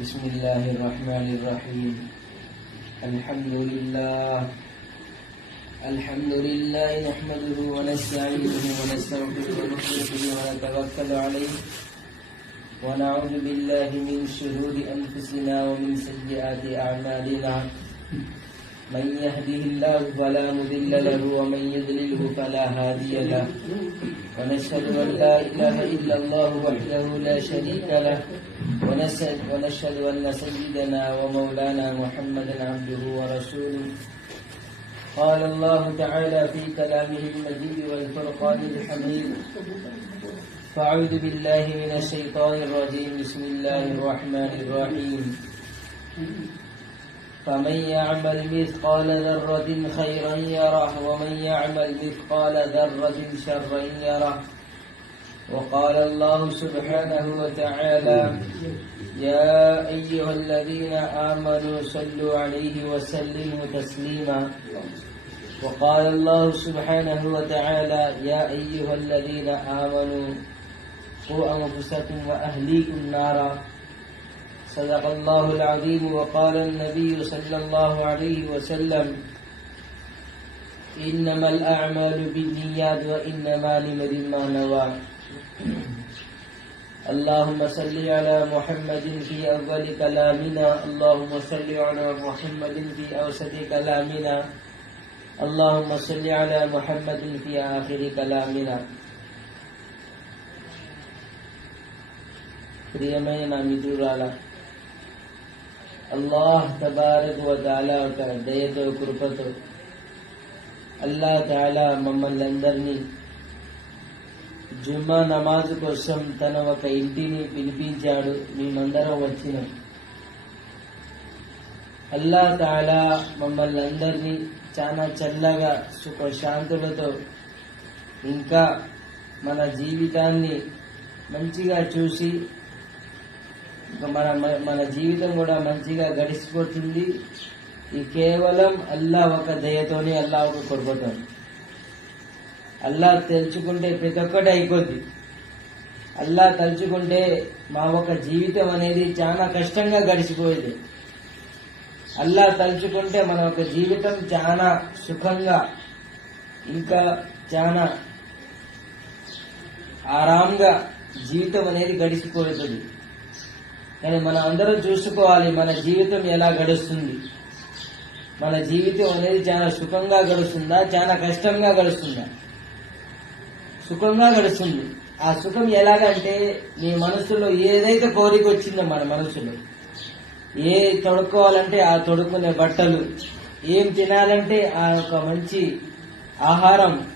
بسم الله الرحمن الرحيم. الحمد لله. الحمد لله نحمده ونستعينه ونستغفره ونؤمن ونتوكل عليه. ونعوذ بالله من شرور أنفسنا ومن سيئات أعمالنا. من يهده الله فلا مضل له ومن يضلله فلا هادي له. ونشهد أن لا إله إلا الله وحده لا شريك له. ونشهد ونشهد أن سيدنا ومولانا محمدا عبده ورسوله. قال الله تعالى في كلامه المجيد والفرقان الحميد. فأعوذ بالله من الشيطان الرجيم. بسم الله الرحمن الرحيم. فمن يعمل مثقال ذرة خيرا يره ومن يعمل مثقال ذرة شرا يره. وقال الله سبحانه وتعالى يا أيها الذين آمنوا صلوا عليه وسلموا تسليما. وقال الله سبحانه وتعالى يا أيها الذين آمنوا قوا أنفسكم وأهليكم نارا. صدق الله العظيم وقال النبي صلى الله عليه وسلم، إنما الأعمال بالنياد وإنما لمد ما نوى. اللهم صل على محمد في أول كلامنا، اللهم صل على محمد في أوسط كلامنا، اللهم صل على محمد في آخر كلامنا. പ്രിയമയ നാം ഇതുള്ള అల్లాహ్ తబారక్ తాలా ఒక దయతో కృపతో అల్లా తాలా మమ్మల్ని అందరినీ జుమ్మా నమాజ్ కోసం తన ఒక ఇంటిని పిలిపించాడు. మేమందరం వచ్చినాం. అల్లా తాలా మమ్మల్ని అందరినీ చాలా చల్లగా సుఖశాంతులతో ఇంకా మన జీవితాన్ని మంచిగా చూసి మన మన జీవితం కూడా మంచిగా గడిచిపోతుంది. ఈ కేవలం అల్లా ఒక దయతోనే అల్లా ఒక కొరబతో అల్లా తెలుసుకుంటే ప్రతి ఒక్కటి అయిపోద్ది. అల్లా తలుచుకుంటే మా ఒక జీవితం అనేది చాలా కష్టంగా గడిచిపోయేది. అల్లా తలుచుకుంటే మన ఒక జీవితం చాలా సుఖంగా ఇంకా చాలా ఆరాంగా జీవితం అనేది గడిచిపోతుంది కానీ మనం అందరం చూసుకోవాలి మన జీవితం ఎలా గడుస్తుంది. మన జీవితం అనేది చాలా సుఖంగా గడుస్తుందా? చాలా కష్టంగా గడుస్తుందా? సుఖంగా గడుస్తుంది. ఆ సుఖం ఎలాగంటే నీ మనసులో ఏదైతే కోరిక వచ్చిందో మన మనసులో ఏ తొడుక్కోవాలంటే ఆ తొడుక్కునే బట్టలు ఏం తినాలంటే ఆ యొక్క మంచి ఆహారం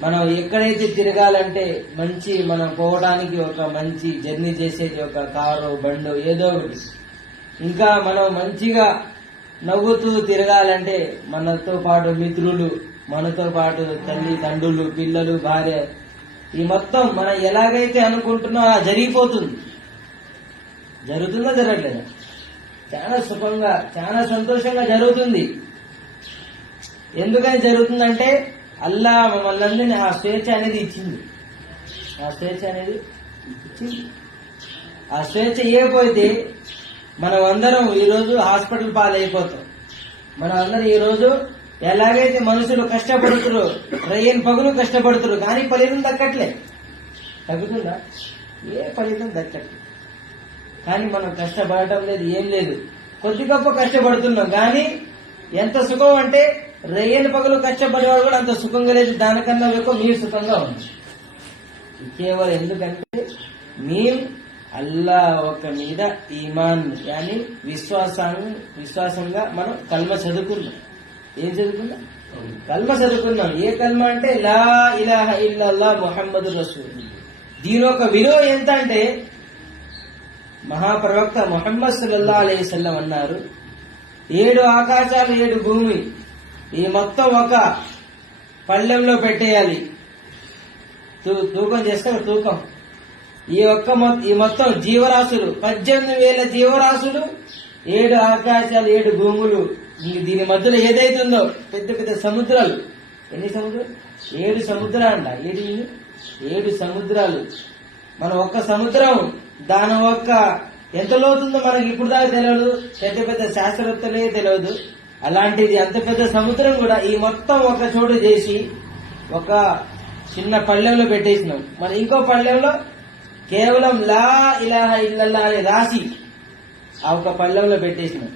మనం ఎక్కడైతే తిరగాలంటే మంచి మనం పోవడానికి ఒక మంచి జర్నీ చేసేది ఒక కారు బండు ఏదో ఒకటి. ఇంకా మనం మంచిగా నవ్వుతూ తిరగాలంటే మనతో పాటు మిత్రులు మనతో పాటు తల్లి తండ్రులు పిల్లలు భార్య. ఈ మొత్తం మనం ఎలాగైతే అనుకుంటున్నా అలా జరిగిపోతుంది. జరుగుతుందా జరగట్లేదా? చాలా సుఖంగా చాలా సంతోషంగా జరుగుతుంది. ఎందుకని జరుగుతుందంటే అల్లా మమ్మల్ని అందరినీ ఆ స్వేచ్ఛ అనేది ఇచ్చింది. ఆ స్వేచ్ఛ అనేది ఇచ్చింది. ఆ స్వేచ్ఛ ఇవ్వకపోతే మనం అందరం ఈరోజు హాస్పిటల్ పాలైపోతాం. మనం అందరం ఈరోజు ఎలాగైతే మనుషులు కష్టపడుతురు రయ్యని పగులు కష్టపడుతురు కానీ ఫలితం దక్కట్లే. తగ్గుతుందా? ఏ ఫలితం దక్కట్లేదు కానీ మనం కష్టపడటం లేదు ఏం లేదు. కొద్ది గొప్ప కష్టపడుతున్నాం కానీ ఎంత సుఖం అంటే రేయని పగలు కష్టపడేవాడు కూడా అంత సుఖంగా లేదు దానికన్నా ఎక్కువ మీరు సుఖంగా ఉంది కేవలం ఎందుకంటే మీరు అల్లా ఒక మీద ఈమాన్ కానీ విశ్వాసాన్ని విశ్వాసంగా మనం కల్మ చదువుకున్నాం. ఏం చదువుకున్నాం? కల్మ చదువుకున్నాం. ఏ కల్మ అంటే లా ఇలాహ ఇల్లల్లా మొహమ్మద్ రసూల్. దీని ఒక విలువ ఎంత అంటే మహాప్రవక్త మొహమ్మద్ సల్లల్లా అలైవల్లం అన్నారు ఏడు ఆకాశాలు ఏడు భూమి. ఈ మొత్తం ఒక పళ్ళెంలో పెట్టేయాలి. తూ- తూకం చేస్తే తూకం ఈ ఒక్క ఈ మొత్తం జీవరాశులు పద్దెనిమిది వేల జీవరాశులు ఏడు ఆకాశాలు ఏడు భూములు. దీని మధ్యలో ఏదైతుందో పెద్ద పెద్ద సముద్రాలు. ఎన్ని సముద్రాలు? ఏడు సముద్రాలు ఏడు ఏడు సముద్రాలు. మన ఒక్క సముద్రం దాని ఒక్క ఎంత లోతుందో మనకి ఇప్పుడు దాకా తెలియదు పెద్ద పెద్ద శాస్త్రవేత్తలే తెలియదు అలాంటిది అంత పెద్ద సముద్రం కూడా ఈ మొత్తం ఒక చోటు చేసి ఒక చిన్న పళ్ళెంలో పెట్టేసినాం. మన ఇంకో పళ్ళెంలో కేవలం లా ఇలాహ ఇల్లల్లా అని రాసి ఆ ఒక పళ్ళెంలో పెట్టేసినాం.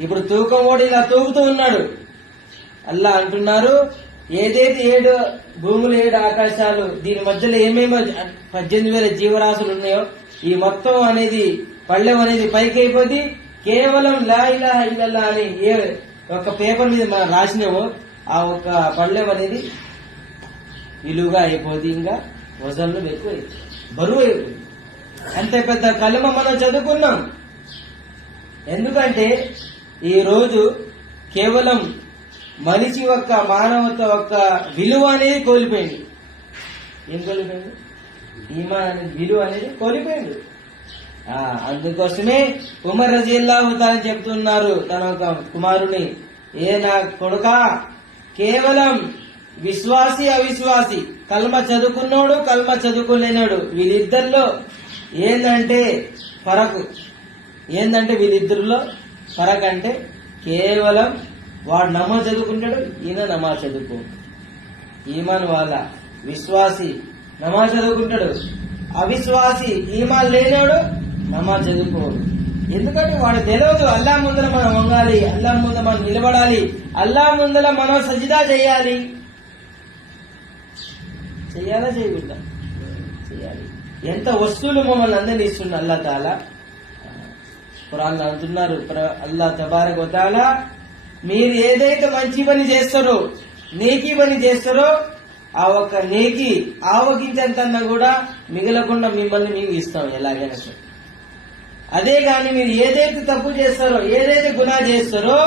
ఇప్పుడు తూకం కూడా ఇలా తూగుతూ ఉన్నాడు. అల్లా అంటున్నారు ఏదైతే ఏడు భూములు ఏడు ఆకాశాలు దీని మధ్యలో ఏమేమో పద్దెనిమిది వేల జీవరాశులు ఉన్నాయో ఈ మొత్తం అనేది పళ్ళెం అనేది పైకి అయిపోద్ది కేవలం లా ఇలాహ ఇల్లల్లా అని ఏ ఒక పేపర్ మీద మనం రాసినామో ఆ ఒక పళ్ళెం అనేది విలువగా అయిపోద్ది ఇంకా వజన్లు ఎక్కువ బరువు అయిపోయింది అంత పెద్ద కలమ మనం చదువుకున్నాం. ఎందుకంటే ఈరోజు కేవలం మనిషి యొక్క మానవత యొక్క విలువ అనేది కోల్పోయింది. ఏం కోల్పోయింది? ఈమా అనేది విలువ అనేది కోల్పోయింది. అందుకోసమే ఉమర్ రజీల్లాహు తాను చెప్తున్నారు తన ఒక కుమారుని ఏ నా కొడుక కేవలం విశ్వాసి అవిశ్వాసి కల్మ చదువుకున్నోడు కల్మ చదువుకోలేనాడు. వీళ్ళిద్దరిలో ఏందంటే పరకు ఏందంటే వీళ్ళిద్దరిలో ఫరక్ అంటే కేవలం వాడు నమాజ్ చదువుకుంటాడు ఈయన నమాజ్ చదువుకో ఈమాన్ వాళ్ళ విశ్వాసి నమాజ్ చదువుకుంటాడు. అవిశ్వాసి ఈమాన్ లేనాడు నమాజ్ చదువుకోడు ఎందుకంటే వాడు తెలియదు అల్లా ముందర మనం వంగాలి అల్లా ముందర మనం నిలబడాలి అల్లా ముందర మనం సజిదా చేయాలి. చెయ్యాలా చేయకుండా చేయాలి. ఎంత వస్తువులు మమ్మల్ని అందరినీ ఇస్తుంది అల్లా తాల? ఖురాన్ అంటున్నారు అల్లా తబారక్ వతాల మీరు ఏదైతే మంచి పని చేస్తారో నేకి పని చేస్తారో ఆ ఒక్క నేకి ఆవగించేంతన్నా కూడా మిగలకుండా మిమ్మల్ని మేము ఇస్తాం ఎలాగైనా సరే. అదే కానీ మీరు ఏదైతే తప్పు చేస్తారో ఏదైతే గుణా చేస్తారో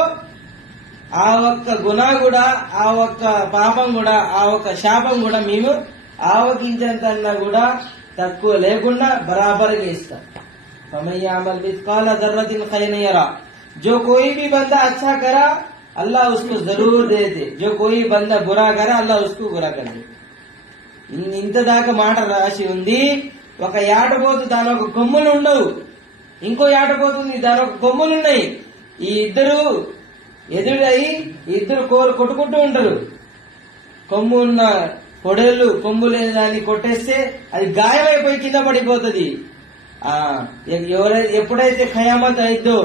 ఆ ఒక్క గుణ కూడా ఆ ఒక్క పాపం కూడా ఆ ఒక్క శాపం కూడా మేము ఆవగించేంతన్నా కూడా తక్కువ లేకుండా బరాబర్గా ఇస్తాం फमैयामल मिथकाल दर्रतिन खैर यरा जो कोई भी बंदा अच्छा करा अल्लाह उसको जरूर दे दे जो कोई बंदा बुरा करा अल्लाह उसको बुरा कर दे ఇన్- ఇంత దాకా మాట రాసి ఉంది ఒక ఏటపోతు దాని ఒక కొమ్ములు ఉండవు ఇంకో ఏటపోతుంది దాని ఒక కొమ్ములు ఉన్నాయి. ఈ ఇద్దరు ఎదురై ఇద్దరు కోరు కొట్టుకుంటూ ఉంటారు. కొమ్ము ఉన్న పొడేళ్ళు కొమ్ము లేని దాన్ని కొట్టేస్తే అది గాయమైపోయి కింద పడిపోతుంది. ఆ ఎప్పుడైతే ఖయామత్ అయిద్దో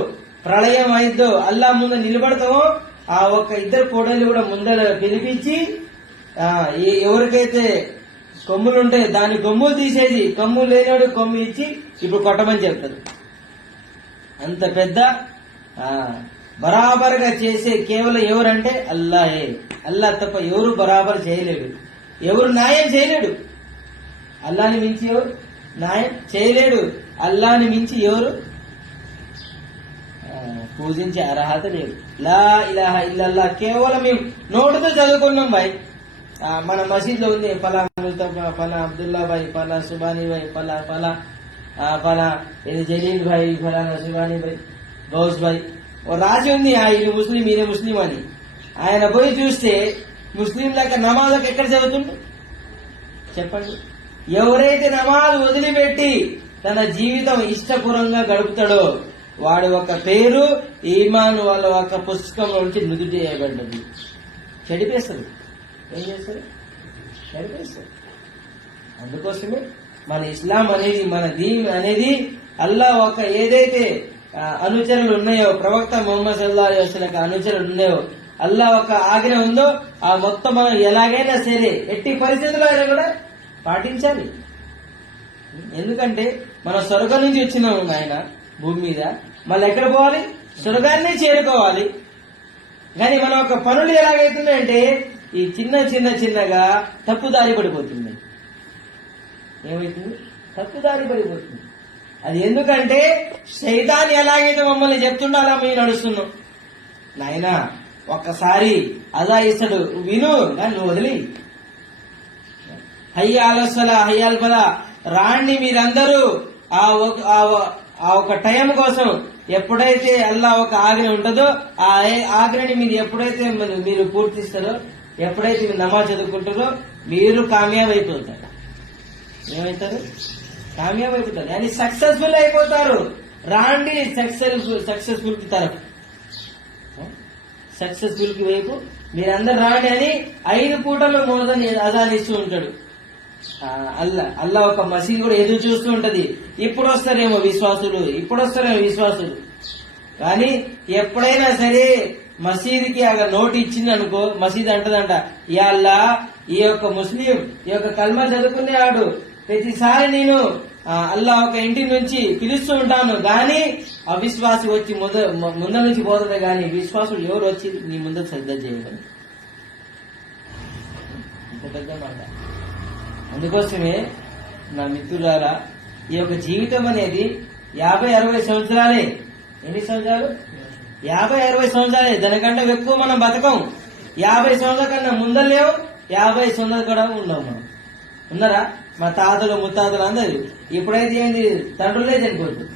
ప్రళయం అయిద్దో అల్లా ముందు నిలబడతామో ఆ ఒక్క ఇద్దరు పొడేళ్ళు కూడా ముందర పిలిపించి ఆ ఎవరికైతే కొమ్ములుంటే దాని కొమ్ములు తీసేసి కొమ్ము లేనివాడు కొమ్ము ఇచ్చి ఇప్పుడు కొట్టమని చెప్తారు. అంత పెద్ద బరాబరుగా బరాబర్గా చేసే కేవలం ఎవరంటే అల్లాహే. అల్లా తప్ప ఎవరు బరాబర్ చేయలేడు. ఎవరు న్యాయం చేయలేడు. అల్లాని మించి ఎవరు? న్యాయం చేయలేడు. అల్లాని మించి ఎవరు? పూజించే అర్హత లేదు. లా ఇలాహ ఇల్లల్లా కేవలం మేము. నోటితో చదువుకున్నాం భాయ్. మన మసీద్లో ఉంది ఫలా ఫలా అబ్దుల్లా భాయ్ ఫలా సుబానీ భాయ్ ఫలా ఫలా ఫలా ఇది జలీల్ భాయ్ ఫలానా శివాని భాయ్ గౌస్ భాయ్. ఓ రాసి ఉంది ఆ ఇది ముస్లిం ఈయన ముస్లిం అని. ఆయన పోయి చూస్తే ముస్లిం లెక్క నమాజకు ఎక్కడ చదువుతుండు? చెప్పండి. ఎవరైతే నమాజ్ వదిలిపెట్టి తన జీవితం ఇష్టపూర్వంగా గడుపుతాడో వాడి ఒక పేరు ఈమాన్ వాళ్ళ ఒక పుస్తకంలో నుంచి నుదుటి చేయబడ్డది చెడిపేస్తారు ఏం చేస్తారు చెడిపేస్తారు అందుకోసమే మన ఇస్లాం అనేది మన దీన్ అనేది అల్లా ఒక ఏదైతే అనుచరులు ఉన్నాయో ప్రవక్త మొహమ్మద్ సల్లా అలైహి అనుచరులు ఉన్నాయో అల్లా ఒక ఆజ్ఞ ఉందో ఆ మొత్తం మనం ఎలాగైనా సరే ఎట్టి పరిస్థితుల్లో అయినా కూడా పాటించాలి. ఎందుకంటే మనం స్వర్గం నుంచి వచ్చినాము ఆయన భూమి మీద. మళ్ళీ ఎక్కడ పోవాలి? స్వర్గాన్ని చేరుకోవాలి. కానీ మన ఒక పనులు ఎలాగైతున్నాయంటే ఈ చిన్న చిన్న చిన్నగా తప్పుదారి పడిపోతుంది. ఏమవుతుంది తప్పుదారి పడిపోతుంది. అది ఎందుకంటే శైతాన్ని ఎలాగైతే మమ్మల్ని చెప్తుండాలా మేము నడుస్తున్నాం. నాయనా ఒక్కసారి అదా ఇస్తాడు. విను నన్ను వదిలి. హయ్యాలసల హయ్యాల్ ఫల రాణి మీరందరూ. ఆ ఒక ఆ ఒ- ఆ ఒక టైం కోసం ఎప్పుడైతే అల్లా ఒక ఆగ్రహం ఉంటుందో ఆ ఆగ్రహని మీరు ఎప్పుడైతే మీరు- మీరు పూర్తిస్తారో ఎప్పుడైతే మీరు నమాజ్ చదువుకుంటారో మీరు కామ్యాబ్ అయిపోతారు. ఏమవుతారు కామ్యాబ్ అయిపోతారు అని సక్సెస్ఫుల్ అయిపోతారు. రాండి సక్సెస్ఫుల్ సక్సెస్ఫుల్కి తరపు. సక్సెస్ఫుల్కి వైపు. మీరందరు రాండి అని ఐదు పూటలు మోదని అదానిస్తూ ఉంటాడు. అల్లా అల్లా ఒక మసీద్ కూడా ఎదురు చూస్తూ ఉంటది. ఇప్పుడు వస్తారేమో విశ్వాసులు ఇప్పుడు వస్తారేమో విశ్వాసులు. కానీ ఎప్పుడైనా సరే మసీదుకి అక్కడ నోటు ఇచ్చింది అనుకో మసీద్ అంటదంట ఇయల్లా ఈ యొక్క ముస్లిం ఈ యొక్క కల్మా చదువుకునేవాడు ప్రతిసారి నేను అల్లా ఒక ఇంటి నుంచి పిలుస్తూ ఉంటాను గాని అవిశ్వాసి వచ్చి ముంద ముందు నుంచి పోతుంది గాని విశ్వాసులు ఎవరు వచ్చి నీ ముందు శ్రద్ధ చేయగలరు ఇంత పెద్ద మాట. అందుకోసమే నా మిత్రులారా ఈ యొక్క జీవితం అనేది యాభై అరవై సంవత్సరాలే. ఎన్ని సంవత్సరాలు? యాభై అరవై సంవత్సరాలే. దానికంటే ఎక్కువ మనం బతకం. యాభై సంవత్సరాల కన్నా ముందర లేవు యాభై సంవత్సరాలు కూడా ఉండవు మనం. ఉన్నారా? మా తాతలు ముత్తాతలు అందరు. ఇప్పుడైతే ఏంది? తండ్రులే చనిపోతుంది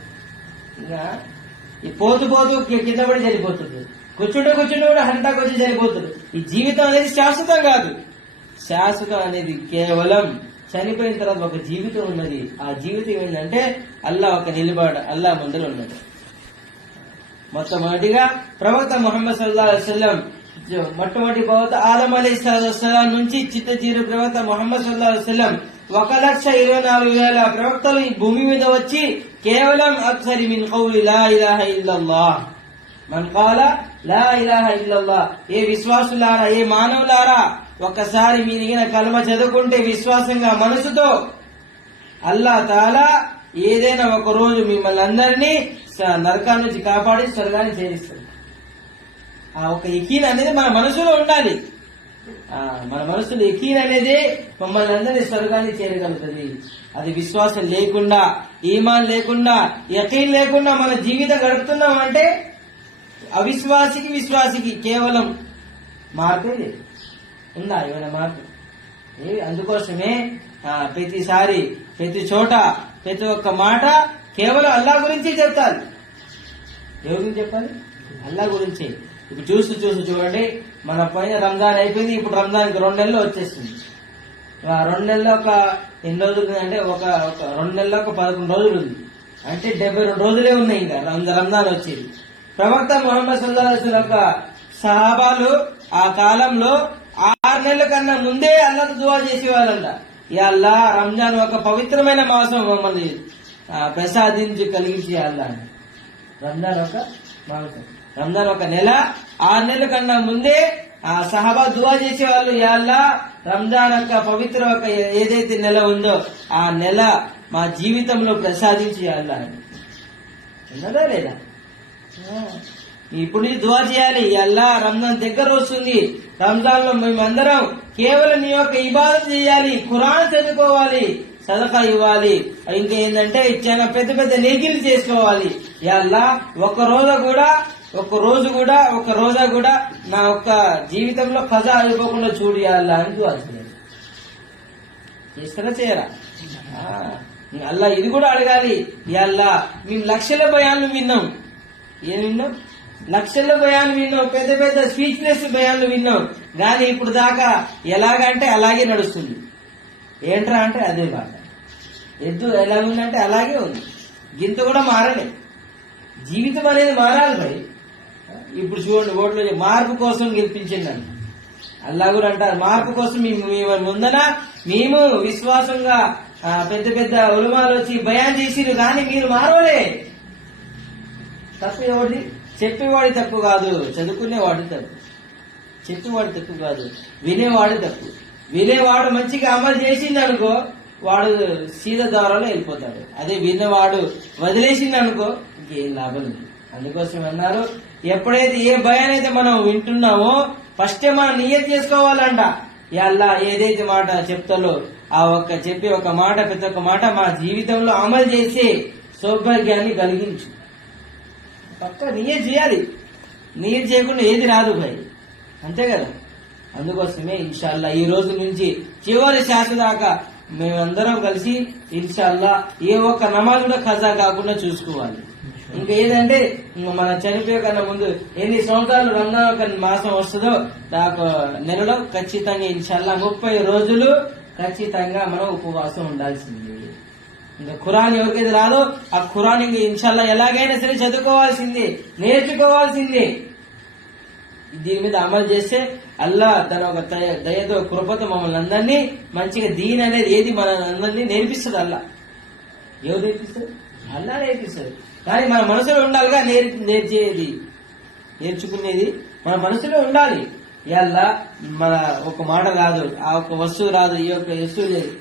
ఇంకా ఈ పోతు పోతూ కింద పడి చనిపోతుంది కూర్చుంటే కూర్చుంటే కూడా హంటాకు వచ్చి చనిపోతుంది ఈ జీవితం అనేది శాశ్వతం కాదు. శాశ్వతం అనేది కేవలం చనిపోయిన తర్వాత ఒక జీవితం ఉన్నది. ఆ జీవితం ఏంటంటే అల్లా ఒక నిలబడ అల్లా ముందర ఉన్నది. మొట్టమొదటిగా ప్రవక్త ముహమ్మద్ సల్లా వసల్లం మొట్టమొదటి ప్రవక్త ఆదం అలీ సలాం నుంచి చిత్తజీరు ప్రవక్త మొహమ్మద్ సల్లా వసల్లం ఒక లక్ష ఇరవై నాలుగు వేల ప్రవక్తలు ఈ భూమి మీద వచ్చి కేవలం అక్సరి మిన్ కౌలి లా ఇలాహ ఇల్లల్లాహ్. కాల లా ఇలాహ ఏ విశ్వాసులారా ఏ మానవులారా ఒకసారి మీ దిగిన కలమ చదువుకుంటే విశ్వాసంగా మనసుతో అల్లా తాలా ఏదైనా ఒక రోజు మిమ్మల్ని అందరినీ స- నుంచి కాపాడి స్వర్గాన్ని చేయిస్తుంది ఆ ఒక ఎకీన్ అనేది మన మనసులో ఉండాలి. మన మనసులో యకీన్ అనేది మమ్మల్ని అందరినీ స్వర్గాన్ని చేరగలుగుతుంది. అది విశ్వాసం లేకుండా ఈమాన్ లేకుండా యకీన్ లేకుండా మన జీవితం గడుపుతున్నాం అంటే అవిశ్వాసికి విశ్వాసికి కేవలం మార్పే లేదు. ఉందా ఏమైనా మార్పు? ఏ అందుకోసమే ప్రతిసారి ప్రతి చోట ప్రతి ఒక్క మాట కేవలం అల్లా గురించి చెప్తారు. ఎవరి గురించి చెప్పాలి? అల్లా గురించి. ఇప్పుడు చూస్తూ చూస్తూ చూడండి. మన పైన రంజాన్ అయిపోయింది ఇప్పుడు రంజాన్కి రెండు నెలలు వచ్చేస్తుంది రెండు నెలల్లో ఒక ఎన్ని రోజులు అంటే ఒక ఒక రెండు నెలల్లో ఒక పదకొండు రోజులు ఉంది. అంటే డెబ్బై రెండు రోజులే ఉన్నాయి ఇంకా రంజాన్ వచ్చేది. ప్రవక్త మొహమ్మద్ సల్లాహ్ యొక్క సహాబాలు ఆ కాలంలో ఆరు నెలల కన్నా ముందే అల్లరి దువా చేసేవాళ్ళంట. ఈ రంజాన్ ఒక పవిత్రమైన మాసం మమ్మల్ని ప్రసాదించి కలిగించి అల్లా అని. రంజాన్ ఒక మాసం. రంజాన్ ఒక నెల ఆరు నెలల కన్నా ముందే ఆ సహబా దువా చేసేవాళ్ళు యా రంజాన్ యొక్క పవిత్ర ఒక ఏదైతే నెల ఉందో ఆ నెల మా జీవితంలో ప్రసాదించి యా ఉన్నదా లేదా? ఇప్పుడు దువా చేయాలి ఎల్లా రంజాన్ దగ్గర వస్తుంది. రంజాన్లో మేమందరం కేవలం నీ యొక్క ఇబాదత చేయాలి ఖురాన్ చదువుకోవాలి సదకా ఇవ్వాలి. ఇంకేంటంటే చాలా పెద్ద పెద్ద నేగిలు చేసుకోవాలి. అల్లా ఒక రోజు కూడా ఒక రోజు కూడా ఒక రోజా కూడా నా యొక్క జీవితంలో ఖజా అయిపోకుండా చూడు అని దువా చేస్తారా చేయరా? అల్లా ఇది కూడా అడగాలి. యా అల్లా మేము లక్షల భయాలను విన్నాం. ఏం విన్నాం? లక్షల భయాలు విన్నాం. పెద్ద పెద్ద స్పీచ్లెస్ భయాలు విన్నాం. కానీ ఇప్పుడు దాకా ఎలాగంటే అలాగే నడుస్తుంది. ఏంట్రా అంటే అదే బాట ఎద్దు ఎలా ఉందంటే అలాగే ఉంది. గింత కూడా మారలే. జీవితం అనేది మారాలి మరి. ఇప్పుడు చూడండి ఓట్లు మార్పు కోసం గెలిపించిందండి అల్లా కూడా అంటారు మార్పు కోసం మేము ముందన మేము విశ్వాసంగా పెద్ద పెద్ద ఉలమాలు వచ్చి భయాన్ చేసిరు కానీ మీరు మారవలే. తప్పు ఎవరిది? చెప్పేవాడి తప్పు కాదు చదువుకునేవాడు తప్పు. చెప్పేవాడు తప్పు కాదు వినేవాడు తప్పు. వినేవాడు మంచిగా అమలు చేసింది అనుకో వాడు సీద ద్వారాలో వెళ్ళిపోతాడు. అదే విన్నవాడు వదిలేసింది అనుకో ఇంకేం లాభం లేదు. అందుకోసం అన్నారు ఎప్పుడైతే ఏ భయాన్ని అయితే మనం వింటున్నామో ఫస్టే మనం నియత చేసుకోవాలంట. అల్లా ఏదైతే మాట చెప్తాలో ఆ ఒక్క చెప్పి ఒక మాట ప్రతి ఒక్క మాట మా జీవితంలో అమలు చేసి సౌభాగ్యాన్ని కలిగించు. పక్క నియత్ చేయాలి. నియత్ చేయకుండా ఏది రాదు భయ్. అంతే కదా? అందుకోసమే ఇన్షాల్లా ఈ రోజు నుంచి చివరి శాఖ దాకా మేమందరం కలిసి ఇన్షాల్లా ఏ ఒక్క నమాజ్ కూడా ఖజా కాకుండా చూసుకోవాలి. ఇంకా ఏదంటే మన చనిపోయే కన్నా ముందు ఎన్ని సంవత్సరాలు రంజాన్ ఒక మాసం వస్తుందో నాకు నెలలో ఖచ్చితంగా ఇన్షాల్లా ముప్పై రోజులు ఖచ్చితంగా మనం ఉపవాసం ఉండాల్సింది. ఇంకా ఖురాన్ ఎవరికైతే రాదో ఆ ఖురాన్ ఇంక ఇన్షాల్లా ఎలాగైనా సరే చదువుకోవాల్సింది నేర్చుకోవాల్సింది. దీని మీద అమలు చేస్తే అల్లా తన ఒక దయ- దయతో కృపతో మమ్మల్ని అందరినీ మంచిగా దీని అనేది ఏది మన అందరినీ నేర్పిస్తుంది అల్లా. ఎవరు నేర్పిస్తారు? అల్లా నేర్పిస్తారు. కానీ మన మనసులో ఉండాలిగా నేర్ నేర్చేది. నేర్చుకునేది మన మనసులో ఉండాలి. ఇవాళ మన ఒక మాట రాదు ఆ ఒక్క వస్తువు రాదు ఈ యొక్క వస్తువు లేదు.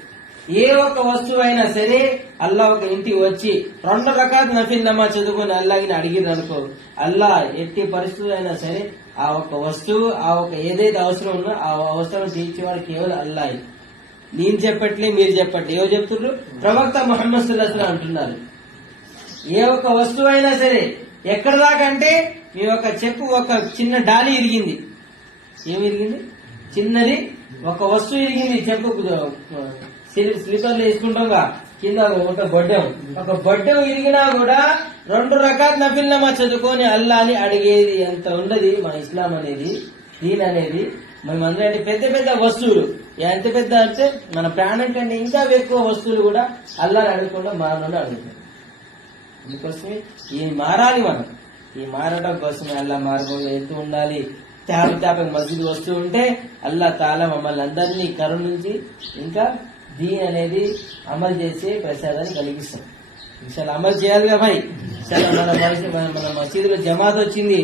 ఏ ఒక్క వస్తువు అయినా సరే అల్లా ఒక ఇంటికి వచ్చి రెండు రకాల నఫిల్ నమాజ్ చదువుకొని అల్లాగిని అడిగింది అనుకో అల్లా ఎట్టి పరిస్థితులు అయినా సరే ఆ ఒక్క వస్తువు ఆ ఒక్క ఏదైతే అవసరం ఉందో ఆ అవసరం తీర్చేవాడు కేవలం అల్లాయి. నేను చెప్పట్లే మీరు చెప్పట్లే. ఏవో చెప్తున్నారు ప్రవక్త ముహమ్మద్ సుల్లాహ్ అంటున్నారు. ఏ ఒక్క వస్తువు అయినా సరే ఎక్కడ దాకంటే అంటే మీ యొక్క చెప్పు ఒక చిన్న డాలి ఇరిగింది. ఏమి ఇరిగింది? చిన్నది ఒక వస్తువు ఇరిగింది. చెప్పు స్లీపర్లు వేసుకుంటాంగా కింద ఒక బొడ్డెం. ఒక బొడ్డెం ఇరిగినా కూడా రెండు రకాల నఫిల్నమా చదువుకొని అల్లాని అడిగేది ఎంత ఉండదు? మన ఇస్లాం అనేది దీని అనేది. మనం అందరం పెద్ద పెద్ద వస్తువులు. ఎంత పెద్ద అంటే మన ప్రాణం కంటే ఇంకా ఎక్కువ వస్తువులు కూడా అల్లాని అడగకుండా మారణంలో అడుగుతాం అందుకోసమే ఈ మారాలి మనం. ఈ మారడం కోసమే అల్లా మార్గంలో వెళ్తూ ఉండాలి. త్యాప త్యాపక మస్జిద్ వస్తూ ఉంటే అల్లా తాలా మమ్మల్ని అందరినీ కరుణించి ఇంకా దీని అనేది అమలు చేసే ప్రసాదాన్ని కలిగిస్తాం. చాలా అమలు చేయాలిగా మరి? మన మన మసీదులో జమాత్ వచ్చింది.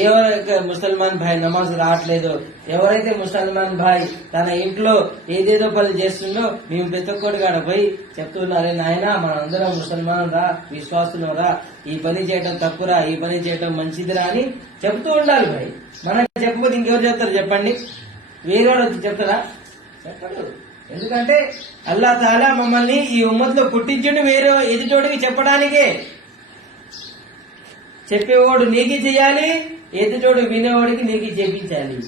ఎవరైతే ముసల్మాన్ భాయ్ నమాజ్ రావట్లేదు ఎవరైతే ముసల్మాన్ భాయ్ తన ఇంట్లో ఏదేదో పనులు చేస్తుందో మేము ప్రతి ఒక్కటి కాడ పోయి చెప్తున్నారే నాయన మన అందరం ముసల్మాన్ రా విశ్వాసులు రా ఈ పని చేయటం తప్పురా ఈ పని చేయటం మంచిదిరా అని చెప్తూ ఉండాలి భాయ్. మనం చెప్పకపోతే ఇంకెవరు చెప్తారు చెప్పండి? వేరేవాడు వచ్చి చెప్తారా? చెప్పడు ఎందుకంటే అల్లా తాలా మమ్మల్ని ఈ ఉమ్మతిలో పుట్టించండి వేరే ఎదుటోడికి చెప్పడానికే. చెప్పేవాడు నీకు చేయాలి ఎదుటోడు వినేవాడికి నీకు చెప్పించాలి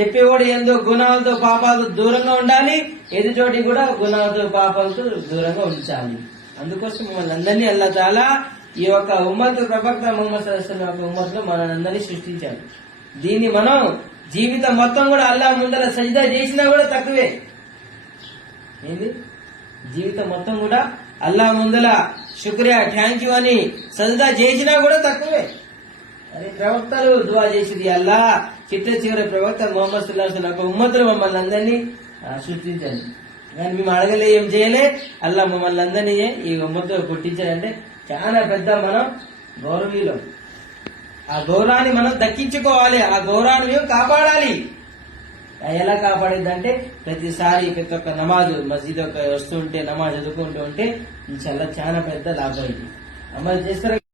చెప్పేవాడు ఏందో గుణాలతో పాపాలతో దూరంగా ఉండాలి ఎదుటోటి కూడా గుణాలతో పాపాలతో దూరంగా ఉంచాలి. అందుకోసం మమ్మల్ని అందరినీ అల్లా చాలా ఈ యొక్క ఉమ్మత్ ప్రవక్త మొహమ్మద్ సల్లాహం యొక్క ఉమ్మత్లో మనల్ని అందరినీ సృష్టించాలి దీన్ని మనం జీవితం మొత్తం కూడా అల్లా ముందర సజిదా చేసినా కూడా తక్కువే. ఏంది? జీవితం మొత్తం కూడా అల్లా ముందల శుక్రియా థ్యాంక్ యూ అని సజదా చేసినా కూడా తక్కువే. అని ప్రవక్తలు దువా చేసింది అల్లా. చిట్ట చివరి ప్రవక్త మొహమ్మద్ సుల్లాహం ఒక ఉమ్మతులు మమ్మల్ని అందరినీ సృష్టించండి. కానీ మేము అడగలే ఏం చేయలే. అల్లా మమ్మల్ని అందరినీ ఈ ఉమ్మతులు పుట్టించాడంటే చాలా పెద్ద మనం గౌరవీలం ఆ గౌరవాన్ని మనం దక్కించుకోవాలి ఆ గౌరవాన్ని మేము కాపాడాలి. ఎలా కాపాడిద్దంటే ప్రతిసారి ప్రతి ఒక్క నమాజ్ మస్జిద్ ఒక వస్తుంటే నమాజ్ చదువుకుంటూ ఉంటే చాలా చాలా పెద్ద లాభం ఇది. అమలు చేస్తారు